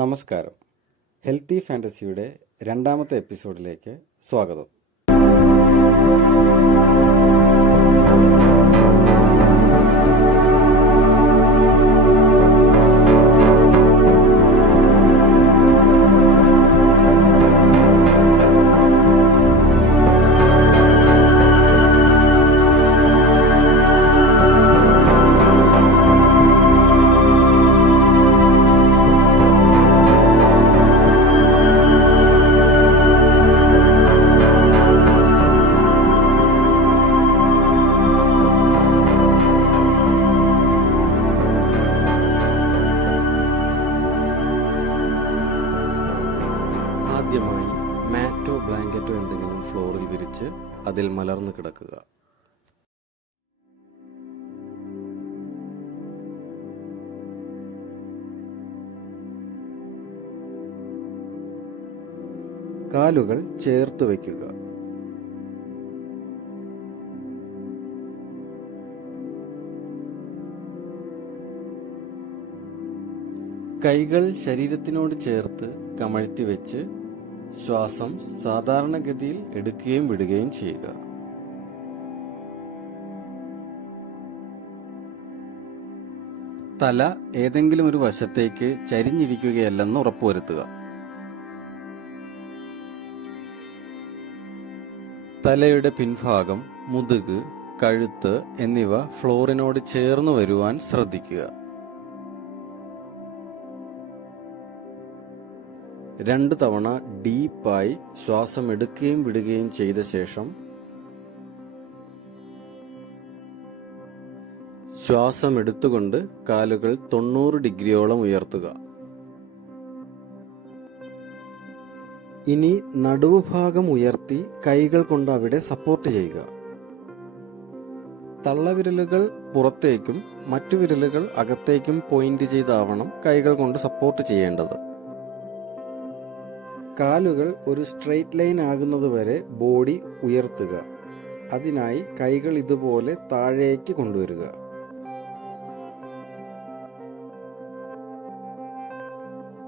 നമസ്കാരം. ഹെൽത്തി ഫാൻറ്റസിയുടെ രണ്ടാമത്തെ എപ്പിസോഡിലേക്ക് സ്വാഗതം. ആദ്യമായി മാറ്റോ ബ്ലാങ്കറ്റോ എന്തെങ്കിലും ഫ്ലോറിൽ വിരിച്ച് അതിൽ മലർന്നു കിടക്കുക. കാലുകൾ ചേർത്ത് വയ്ക്കുക. കൈകൾ ശരീരത്തിനോട് ചേർത്ത് കമഴ്ത്തി വെച്ച് ശ്വാസം സാധാരണഗതിയിൽ എടുക്കുകയും വിടുകയും ചെയ്യുക. തല ഏതെങ്കിലും ഒരു വശത്തേക്ക് ചരിഞ്ഞിരിക്കുകയല്ലെന്ന് ഉറപ്പുവരുത്തുക. തലയുടെ പിൻഭാഗം, മുതുക്, കഴുത്ത് എന്നിവ ഫ്ലോറിനോട് ചേർന്ന് വരുവാൻ ശ്രദ്ധിക്കുക. 2 തവണ ഡീപ്പായി ശ്വാസം എടുക്കുകയും വിടുകയും ചെയ്ത ശേഷം ശ്വാസം എടുത്തുകൊണ്ട് കാലുകൾ 90 ഡിഗ്രിയോളം ഉയർത്തുക. ഇനി നടുവുഭാഗം ഉയർത്തി കൈകൾ കൊണ്ട് അവിടെ സപ്പോർട്ട് ചെയ്യുക. തള്ളവിരലുകൾ പുറത്തേക്കും മറ്റു വിരലുകൾ അകത്തേക്കും പോയിന്റ് ചെയ്താവണം കൈകൾ കൊണ്ട് സപ്പോർട്ട് ചെയ്യേണ്ടത്. കാലുകൾ ഒരു സ്ട്രെയിറ്റ് ലൈൻ ആകുന്നതുവരെ ബോഡി ഉയർത്തുക. അതിനായി കൈകൾ ഇതുപോലെ താഴേക്ക് കൊണ്ടുവരിക.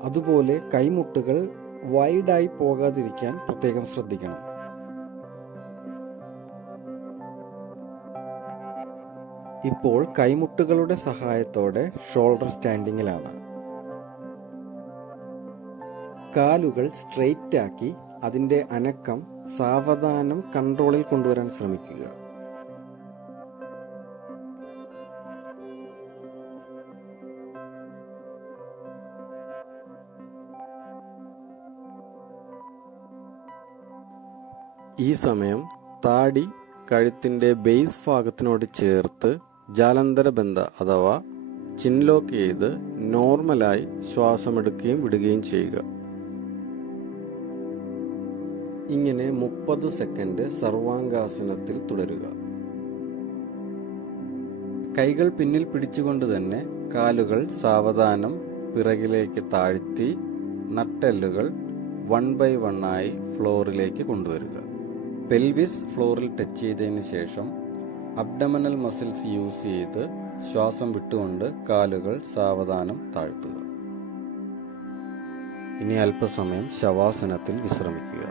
അതുപോലെ കൈമുട്ടുകൾ വൈഡായി പോകാതിരിക്കാൻ പ്രത്യേകം ശ്രദ്ധിക്കണം. ഇപ്പോൾ കൈമുട്ടുകളുടെ സഹായത്തോടെ ഷോൾഡർ സ്റ്റാൻഡിങ്ങിലാണ്. കാലുകൾ സ്ട്രെയിറ്റ് ആക്കി അതിൻ്റെ അനക്കം സാവധാനം കൺട്രോളിൽ കൊണ്ടുവരാൻ ശ്രമിക്കുക. ഈ സമയം താടി കഴുത്തിൻ്റെ ബേസ് ഭാഗത്തിനോട് ചേർത്ത് ജാലന്തരബന്ധ അഥവാ ചിൻലോക്ക് ചെയ്ത് നോർമലായി ശ്വാസമെടുക്കുകയും വിടുകയും ചെയ്യുക. ഇങ്ങനെ 30 സെക്കൻഡ് സർവാംഗാസനത്തിൽ തുടരുക. കൈകൾ പിന്നിൽ പിടിച്ചുകൊണ്ട് തന്നെ കാലുകൾ സാവധാനം പിറകിലേക്ക് താഴ്ത്തി നട്ടെല്ലുകൾ 1 by 1 ആയി ഫ്ലോറിലേക്ക് കൊണ്ടുവരിക. പെൽവിസ് ഫ്ലോറിൽ ടച്ച് ചെയ്തതിന് ശേഷം അബ്ഡമനൽ മസിൽസ് യൂസ് ചെയ്ത് ശ്വാസം വിട്ടുകൊണ്ട് കാലുകൾ സാവധാനം താഴ്ത്തുക. ഇനി അല്പസമയം ശവാസനത്തിൽ വിശ്രമിക്കുക.